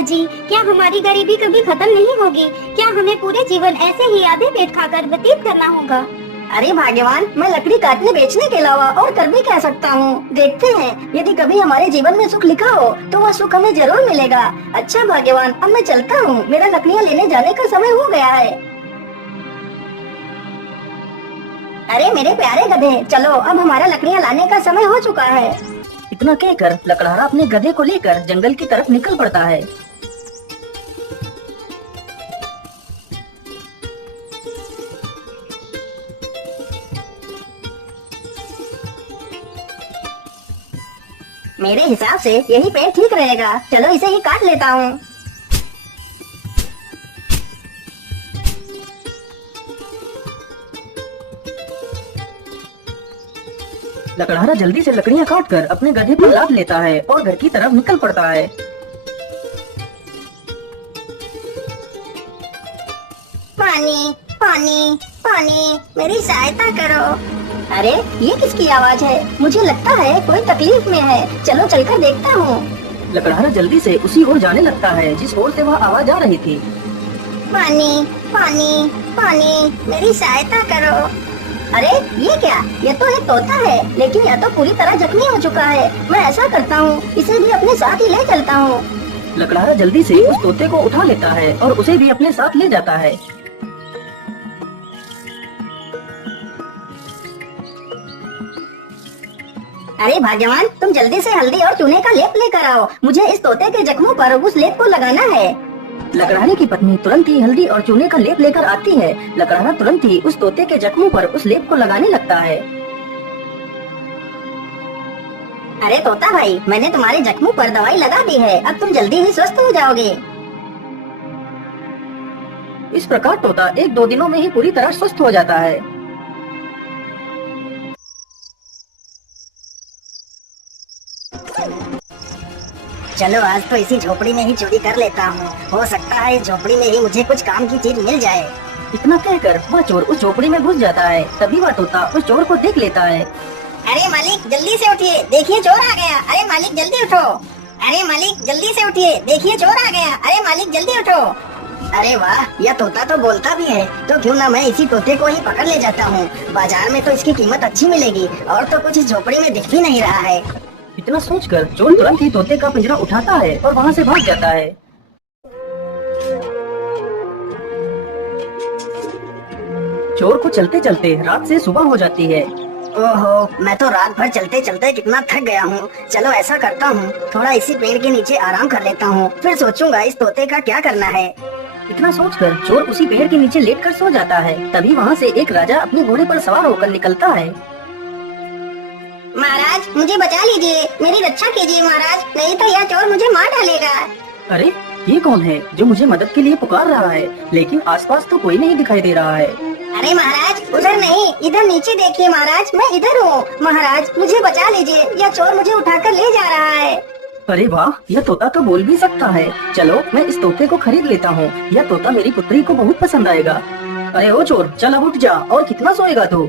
पिताजी, क्या हमारी गरीबी कभी खत्म नहीं होगी? क्या हमें पूरे जीवन ऐसे ही आधे पेट खाकर व्यतीत करना होगा? अरे भाग्यवान, मैं लकड़ी काटने बेचने के अलावा और कर भी कह सकता हूँ। देखते हैं, यदि कभी हमारे जीवन में सुख लिखा हो तो वह सुख हमें जरूर मिलेगा। अच्छा भाग्यवान, अब मैं चलता हूँ, मेरा लकड़ियाँ लेने जाने का समय हो गया है। अरे मेरे प्यारे गधे, चलो, अब हमारा लकड़ियाँ लाने का समय हो चुका है। इतना कहकर लकड़हारा अपने गधे को लेकर जंगल की तरफ निकल पड़ता है। मेरे हिसाब से यही पेड़ ठीक रहेगा, चलो इसे ही काट लेता हूँ। लकड़हारा जल्दी से लकड़ियाँ काटकर अपने गधे पर लाद लेता है और घर की तरफ निकल पड़ता है। पानी पानी पानी, मेरी सहायता करो। अरे ये किसकी आवाज है? मुझे लगता है कोई तकलीफ में है, चलो चलकर देखता हूँ। लकड़हारा जल्दी से उसी ओर जाने लगता है जिस ओर से वह आवाज आ रही थी। पानी पानी पानी, मेरी सहायता करो। अरे ये क्या? ये तो एक तोता है, लेकिन यह तो पूरी तरह जख्मी हो चुका है। मैं ऐसा करता हूँ, इसे भी अपने साथ ही ले चलता हूँ। लकड़हारा जल्दी से उस तोते को उठा लेता है और उसे भी अपने साथ ले जाता है। अरे भाग्यवान, तुम जल्दी से हल्दी और चूने का लेप लेकर आओ, मुझे इस तोते के जख्मों पर उस लेप को लगाना है। लकड़हारे की पत्नी तुरंत ही हल्दी और चूने का लेप लेकर आती है। लकड़हारा तुरंत ही उस तोते के जख्मों पर उस लेप को लगाने लगता है। अरे तोता भाई, मैंने तुम्हारे जख्मों पर दवाई लगा दी है, अब तुम जल्दी ही स्वस्थ हो जाओगे। इस प्रकार तोता 1-2 दिनों में ही पूरी तरह स्वस्थ हो जाता है। चलो आज तो इसी झोपड़ी में ही चोरी कर लेता हूँ, हो सकता है इस झोपड़ी में ही मुझे कुछ काम की चीज मिल जाए। इतना कहकर वह चोर उस झोपड़ी में घुस जाता है। तभी वह तोता उस चोर को देख लेता है। अरे मालिक जल्दी से उठिए, देखिए चोर आ गया। अरे मालिक जल्दी उठो। अरे मालिक जल्दी से उठिए, देखिए चोर आ गया। अरे मालिक जल्दी उठो। अरे वाह, यह तोता तो बोलता भी है, तो क्यों ना मैं इसी तोते को ही पकड़ ले जाता हूँ। बाजार में तो इसकी कीमत अच्छी मिलेगी, और तो कुछ इस झोपड़ी में दिख भी नहीं रहा है। इतना सोचकर चोर तुरंत ही तोते का पिंजरा उठाता है और वहाँ से भाग जाता है। चोर को चलते चलते रात से सुबह हो जाती है। ओहो, मैं तो रात भर चलते चलते कितना थक गया हूँ। चलो ऐसा करता हूँ, थोड़ा इसी पेड़ के नीचे आराम कर लेता हूँ, फिर सोचूंगा इस तोते का क्या करना है। इतना सोचकर चोर उसी पेड़ के नीचे लेटकर सो जाता है। तभी वहाँ से एक राजा अपने घोड़े पर सवार होकर निकलता है। महाराज मुझे बचा लीजिए, मेरी रक्षा कीजिए महाराज, नहीं तो यह चोर मुझे मार डालेगा। अरे ये कौन है जो मुझे मदद के लिए पुकार रहा है, लेकिन आसपास तो कोई नहीं दिखाई दे रहा है। अरे महाराज उधर नहीं, इधर नीचे देखिए महाराज, मैं इधर हूँ। महाराज मुझे बचा लीजिए, यह चोर मुझे उठाकर ले जा रहा है। अरे वाह, यह तोता तो बोल भी सकता है। चलो मैं इस तोते को खरीद लेता हूँ, यह तोता मेरी पुत्री को बहुत पसंद आएगा। अरे ओ चोर, चल अब उठ जा, और कितना सोएगा तू?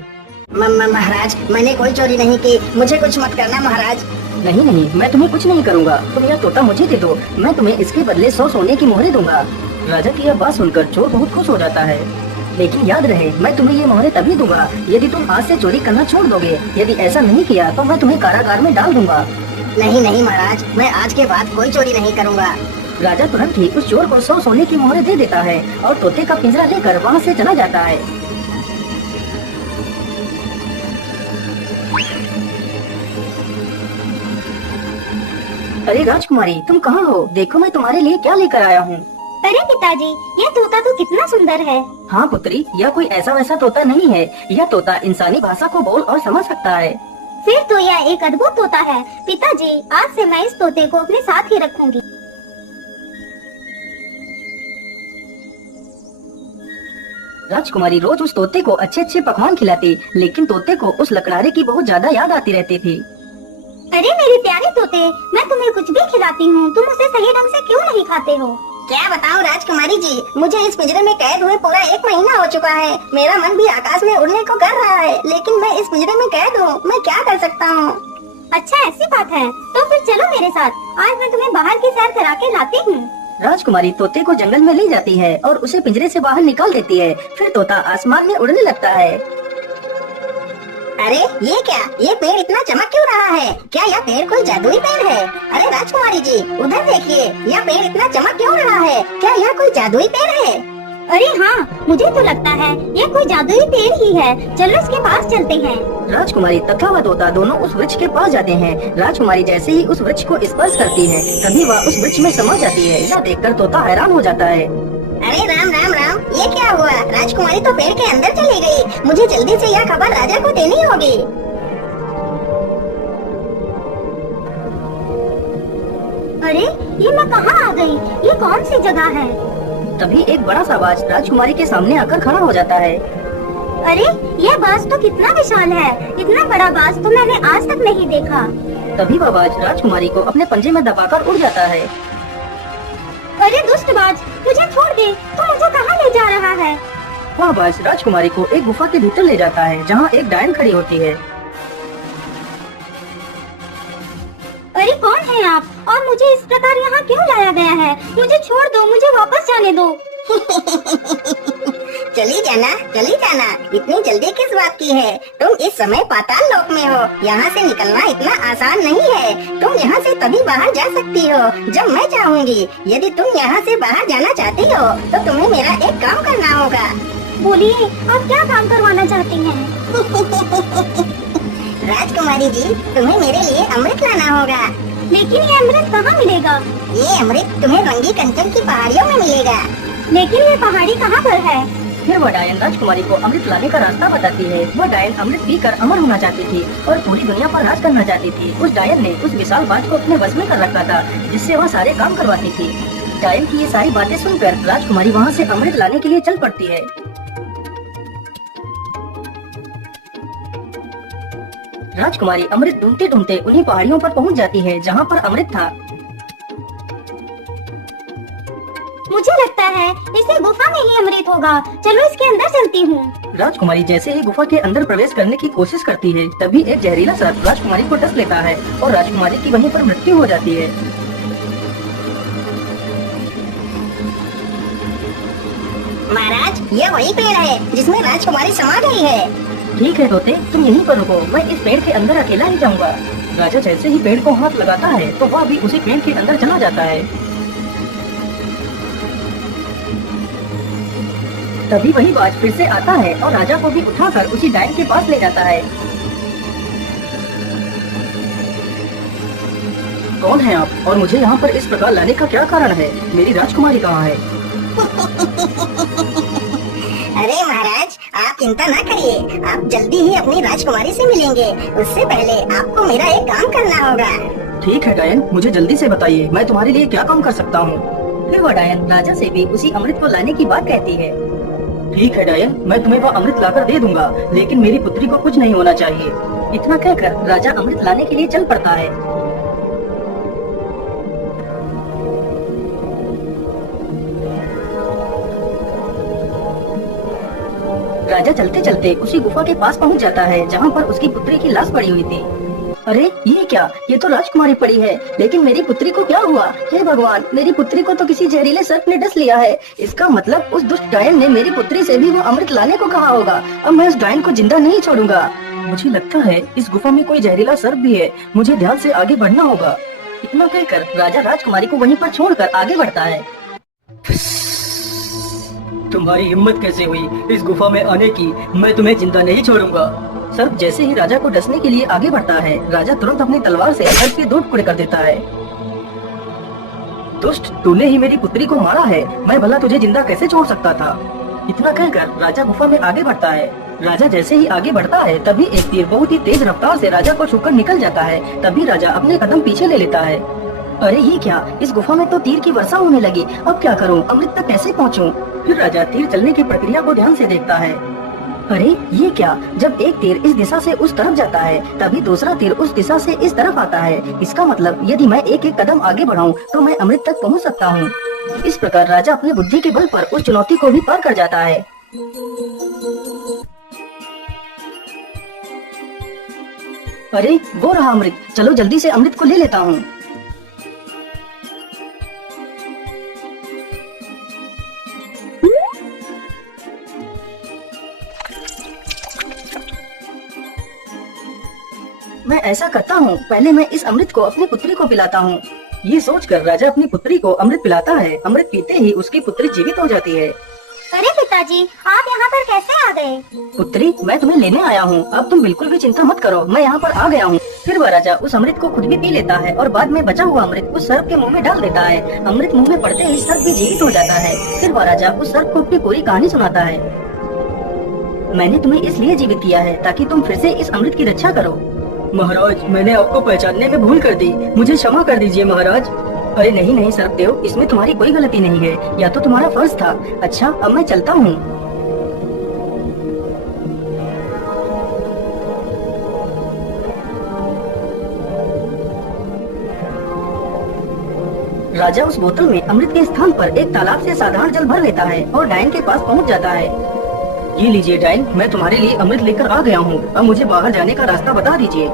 महाराज मैंने कोई चोरी नहीं की, मुझे कुछ मत करना महाराज। नहीं नहीं, मैं तुम्हें कुछ नहीं करूँगा, तुम यह तोता मुझे दे दो, मैं तुम्हें इसके बदले 100 सोने की मोहरें दूंगा। राजा की यह बात सुनकर चोर बहुत खुश हो जाता है। लेकिन याद रहे, मैं तुम्हें ये मोहरें तभी दूंगा यदि तुम आज से चोरी करना छोड़ दोगे। यदि ऐसा नहीं किया तो मैं तुम्हें कारागार में डाल दूंगा। नहीं नहीं महाराज, मैं आज के बाद कोई चोरी नहीं करूँगा। राजा तुरंत ही उस चोर को 100 सोने की मोहरें दे देता है और तोते का पिंजरा लेकर वहाँ से चला जाता है। अरे राजकुमारी, तुम कहाँ हो? देखो मैं तुम्हारे लिए क्या लेकर आया हूँ। अरे पिताजी, यह तोता तो कितना सुंदर है। हाँ पुत्री, यह कोई ऐसा वैसा तोता नहीं है, यह तोता इंसानी भाषा को बोल और समझ सकता है। फिर तो यह एक अद्भुत तोता है। पिताजी, आज से मैं इस तोते को अपने साथ ही रखूंगी। राजकुमारी रोज उस तोते को अच्छे अच्छे पकवान खिलाती, लेकिन तोते को उस लकड़हारे की बहुत ज्यादा याद आती रहती थी। अरे मेरे प्यारे तोते, मैं तुम्हें कुछ भी खिलाती हूँ, तुम उसे सही ढंग से क्यों नहीं खाते हो? क्या बताऊं राजकुमारी जी, मुझे इस पिंजरे में कैद हुए पूरा 1 महीना हो चुका है। मेरा मन भी आकाश में उड़ने को कर रहा है, लेकिन मैं इस पिंजरे में कैद हूँ, मैं क्या कर सकता हूँ? अच्छा ऐसी बात है, तो फिर चलो मेरे साथ, आज मैं तुम्हें बाहर की सैर करा के लाती हूँ। राजकुमारी तोते को जंगल में ले जाती है और उसे पिंजरे से बाहर निकाल देती है। फिर तोता आसमान में उड़ने लगता है। अरे ये क्या, ये पेड़ इतना चमक क्यों रहा है? क्या यह पेड़ कोई जादुई पेड़ है? अरे राजकुमारी जी उधर देखिए, यह पेड़ इतना चमक क्यों रहा है? क्या यह कोई जादुई पेड़ है? अरे हाँ, मुझे तो लगता है ये कोई जादुई पेड़ ही है। चलो इसके पास चलते हैं। राजकुमारी तथा वह तोता दोनों उस वृक्ष के पास जाते हैं। राजकुमारी जैसे ही उस वृक्ष को स्पर्श करती है तभी वह उस वृक्ष में समा जाती है। यह देखकर तोता हैरान हो जाता है। अरे राम राम राम, ये क्या हुआ? राजकुमारी तो पेड़ के अंदर चली गई। मुझे जल्दी से यह खबर राजा को देनी होगी। अरे ये मैं कहाँ आ गई? ये कौन सी जगह है? तभी एक बड़ा सा बाज राजकुमारी के सामने आकर खड़ा हो जाता है। अरे यह बाज तो कितना विशाल है। इतना बड़ा बाज तो मैंने आज तक नहीं देखा। तभी वह बाज राजकुमारी को अपने पंजे में दबाकर उड़ जाता है। अरे दुष्ट बाज, मुझे छोड़ दे। तू मुझे कहाँ ले जा रहा है? वह बाज राजकुमारी को एक गुफा के भीतर ले जाता है जहाँ एक डायन खड़ी होती है। अरे कौन है आप और मुझे इस प्रकार यहाँ क्यों लाया गया है? मुझे छोड़ दो, मुझे वापस जाने दो। चली जाना, इतनी जल्दी किस बात की है? तुम इस समय पाताल लोक में हो। यहाँ से निकलना इतना आसान नहीं है। तुम यहाँ से तभी बाहर जा सकती हो जब मैं चाहूँगी। यदि तुम यहाँ से बाहर जाना चाहती हो तो तुम्हें मेरा एक काम करना होगा। बोलिए, आप क्या काम करवाना चाहती हैं? राजकुमारी जी, तुम्हें मेरे लिए अमृत लाना होगा। लेकिन ये अमृत कहाँ मिलेगा? ये अमृत तुम्हें रंगी कंचन की पहाड़ियों में मिलेगा। लेकिन ये पहाड़ी कहाँ पर है? फिर वह डायन राजकुमारी को अमृत लाने का रास्ता बताती है। वह डायन अमृत पीकर अमर होना चाहती थी और पूरी दुनिया पर राज करना चाहती थी। उस डायन ने उस विशाल बाज को अपने वश में कर रखा था जिससे वह सारे काम करवाती थी। डायन की ये सारी बातें सुनकर राजकुमारी वहाँ से अमृत लाने के लिए चल पड़ती है। राजकुमारी अमृत ढूंढते ढूंढते उन्हीं पहाड़ियों पर पहुँच जाती है जहाँ पर अमृत था। मुझे लगता है इसी गुफा में ही अमृत होगा। चलो इसके अंदर चलती हूँ। राजकुमारी जैसे ही गुफा के अंदर प्रवेश करने की कोशिश करती है तभी एक जहरीला सर्प राजकुमारी को डस लेता है और राजकुमारी की वहीं पर मृत्यु हो जाती है। महाराज, यह वही पेड़ है जिसमें राजकुमारी समा गई है। ठीक है तोते, तुम यहीं पर रुको, मैं इस पेड़ के अंदर अकेला ही जाऊंगा। राजा जैसे ही पेड़ को हाथ लगाता है तो वह भी उसी पेड़ के अंदर चला जाता है। तभी वही बाज फिर से आता है और राजा को भी उठाकर उसी डायन के पास ले जाता है। कौन है आप और मुझे यहाँ पर इस प्रकार लाने का क्या कारण है? मेरी राजकुमारी कहाँ है? अरे महाराज, आप चिंता न करिए। आप जल्दी ही अपनी राजकुमारी से मिलेंगे। उससे पहले आपको मेरा एक काम करना होगा। ठीक है डायन, मुझे जल्दी से बताइए, मैं तुम्हारे लिए क्या काम कर सकता हूँ। फिर वह डायन राजा से भी उसी अमृत को लाने की बात कहती है। ठीक है डायन, मैं तुम्हें वह अमृत लाकर दे दूंगा, लेकिन मेरी पुत्री को कुछ नहीं होना चाहिए। इतना कहकर राजा अमृत लाने के लिए चल पड़ता है। राजा चलते चलते उसी गुफा के पास पहुंच जाता है जहां पर उसकी पुत्री की लाश पड़ी हुई थी। अरे ये क्या, ये तो राजकुमारी पड़ी है, लेकिन मेरी पुत्री को क्या हुआ? हे भगवान, मेरी पुत्री को तो किसी जहरीले सर्प ने डस लिया है। इसका मतलब उस दुष्ट डायन ने मेरी पुत्री से भी वो अमृत लाने को कहा होगा। अब मैं उस डायन को जिंदा नहीं छोड़ूंगा। मुझे लगता है इस गुफा में कोई जहरीला सर्प भी है, मुझे ध्यान से आगे बढ़ना होगा। इतना कहकर राजा राजकुमारी को वहीं पर छोड़कर आगे बढ़ता है। तुम्हारी हिम्मत कैसे हुई इस गुफा में आने की? मैं तुम्हें जिंदा नहीं छोड़ूंगा। सर्प जैसे ही राजा को डसने के लिए आगे बढ़ता है, राजा तुरंत अपनी तलवार से सर्प के 2 टुकड़े कर देता है। दुष्ट, तूने ही मेरी पुत्री को मारा है, मैं भला तुझे जिंदा कैसे छोड़ सकता था? इतना कहकर राजा गुफा में आगे बढ़ता है। राजा जैसे ही आगे बढ़ता है तभी एक तीर बहुत ही तेज रफ्तार से राजा को छूकर निकल जाता है। तभी राजा अपने कदम पीछे ले लेता है। अरे ये क्या, इस गुफा में तो तीर की वर्षा होने लगी, अब क्या करूं? अमृत तक कैसे पहुंचूं? फिर राजा तीर चलने की प्रक्रिया को ध्यान से देखता है। अरे ये क्या, जब एक तीर इस दिशा से उस तरफ जाता है तभी दूसरा तीर उस दिशा से इस तरफ आता है। इसका मतलब यदि मैं एक एक कदम आगे बढ़ाऊं तो मैं अमृत तक पहुंच सकता हूं। इस प्रकार राजा अपनी बुद्धि के बल पर उस चुनौती को भी पार कर जाता है। अरे वो रहा अमृत, चलो जल्दी से अमृत को ले लेता हूँ। मैं ऐसा करता हूँ, पहले मैं इस अमृत को अपनी पुत्री को पिलाता हूँ। ये सोचकर राजा अपनी पुत्री को अमृत पिलाता है। अमृत पीते ही उसकी पुत्री जीवित हो जाती है। अरे पिताजी, आप यहाँ पर कैसे आ गए? पुत्री, मैं तुम्हें लेने आया हूँ। अब तुम बिल्कुल भी चिंता मत करो, मैं यहाँ पर आ गया हूँ। फिर वह राजा उस अमृत को खुद भी पी लेता है और बाद में बचा हुआ अमृत उस सर्प के मुंह में डाल देता है। अमृत मुंह में पड़ते ही सर्प भी जीवित हो जाता है। फिर वह राजा उस सर्प को अपनी पूरी कहानी सुनाता है। मैंने तुम्हें इसलिए जीवित किया है ताकि तुम फिर से इस अमृत की रक्षा करो। महाराज, मैंने आपको पहचानने में भूल कर दी, मुझे क्षमा कर दीजिए महाराज। अरे नहीं नहीं सर्पदेव, इसमें तुम्हारी कोई गलती नहीं है, या तो तुम्हारा फर्ज था। अच्छा, अब मैं चलता हूँ। राजा उस बोतल में अमृत के स्थान पर एक तालाब से साधारण जल भर लेता है और डायन के पास पहुँच जाता है। ये लीजिए डायन, मैं तुम्हारे लिए अमृत लेकर आ गया हूँ। अब मुझे बाहर जाने का रास्ता बता दीजिए।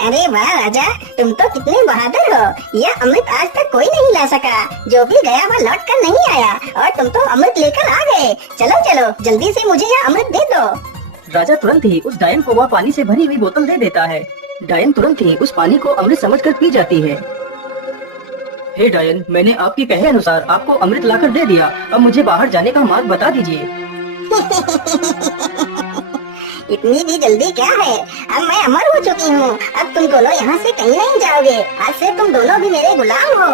अरे वाह राजा, तुम तो कितने बहादुर हो। यह अमृत आज तक कोई नहीं ला सका। जो भी गया वह लौट कर नहीं आया और तुम तो अमृत लेकर आ गए। चलो चलो, जल्दी से मुझे यह अमृत दे दो। राजा तुरंत ही उस डायन को वह पानी से भरी हुई बोतल दे देता है। डायन तुरंत ही उस पानी को अमृत समझकर पी जाती है। हे डायन, मैंने आपके कहे अनुसार आपको अमृत लाकर दे दिया। अब मुझे बाहर जाने का मार्ग बता दीजिए। इतनी भी जल्दी क्या है, अब मैं अमर हो चुकी हूँ। अब तुम दोनों यहाँ से कहीं नहीं जाओगे। आज से तुम दोनों भी मेरे गुलाम हो।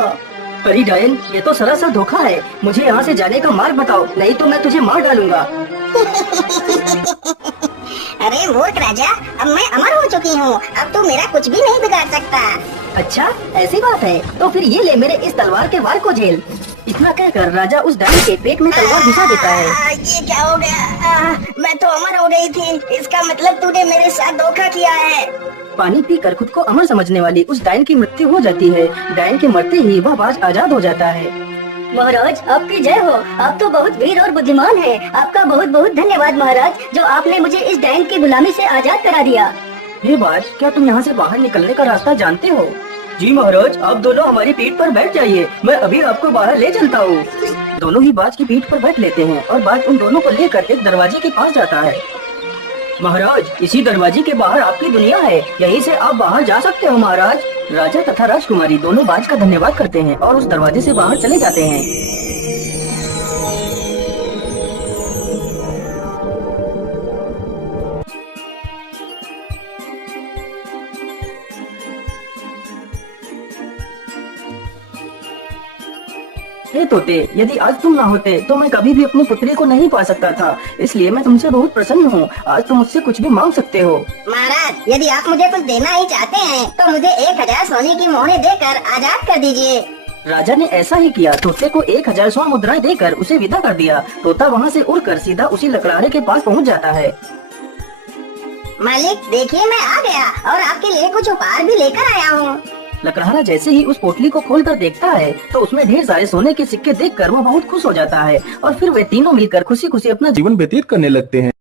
अरे डायन, ये तो सरासर धोखा है। मुझे यहाँ से जाने का मार्ग बताओ, नहीं तो मैं तुझे मार डालूंगा। अरे मूर्ख राजा, अब मैं अमर हो चुकी हूँ। अब तू मेरा कुछ भी नहीं बिगाड़ सकता। अच्छा, ऐसी बात है तो फिर ये ले मेरे इस तलवार के वार को झेल। इतना कहकर राजा उस डायन के पेट में तलवार घुसा देता है। ये क्या हो गया? मैं तो अमर हो गई थी। इसका मतलब तूने मेरे साथ धोखा किया है। पानी पीकर खुद को अमर समझने वाली उस डायन की मृत्यु हो जाती है। डायन के मरते ही वह बाज आजाद हो जाता है। महाराज, आपकी जय हो। आप तो बहुत वीर और बुद्धिमान हैं। आपका बहुत बहुत धन्यवाद महाराज, जो आपने मुझे इस डायन की गुलामी से आजाद करा दिया। हे बाज, क्या तुम यहाँ से बाहर निकलने का रास्ता जानते हो? जी महाराज, आप दोनों हमारी पीठ पर बैठ जाइए, मैं अभी आपको बाहर ले चलता हूँ। दोनों ही बाज की पीठ पर बैठ लेते हैं और बाज उन दोनों को लेकर एक दरवाजे के पास जाता है। महाराज, इसी दरवाजे के बाहर आपकी दुनिया है, यहीं से आप बाहर जा सकते हो महाराज। राजा तथा राजकुमारी दोनों बाज का धन्यवाद करते हैं और उस दरवाजे से बाहर चले जाते हैं। हे तोते, यदि आज तुम ना होते तो मैं कभी भी अपनी पुत्री को नहीं पा सकता था, इसलिए मैं तुमसे बहुत प्रसन्न हूँ। आज तुम मुझसे कुछ भी मांग सकते हो। महाराज, यदि आप मुझे कुछ देना ही चाहते हैं तो मुझे 1000 सोने की मोहरें देकर आजाद कर दीजिए। राजा ने ऐसा ही किया। तोते को 1000 स्वर्ण मुद्राएं देकर उसे विदा कर दिया। तोता वहाँ से उड़कर सीधा उसी लकड़हारे के पास पहुँच जाता है। मालिक, देखिए मैं आ गया और आपके लिए कुछ उपहार भी लेकर आया हूँ। लकड़हारा जैसे ही उस पोटली को खोलकर देखता है तो उसमें ढेर सारे सोने के सिक्के देखकर वो बहुत खुश हो जाता है और फिर वे तीनों मिलकर खुशी खुशी अपना जीवन व्यतीत करने लगते हैं।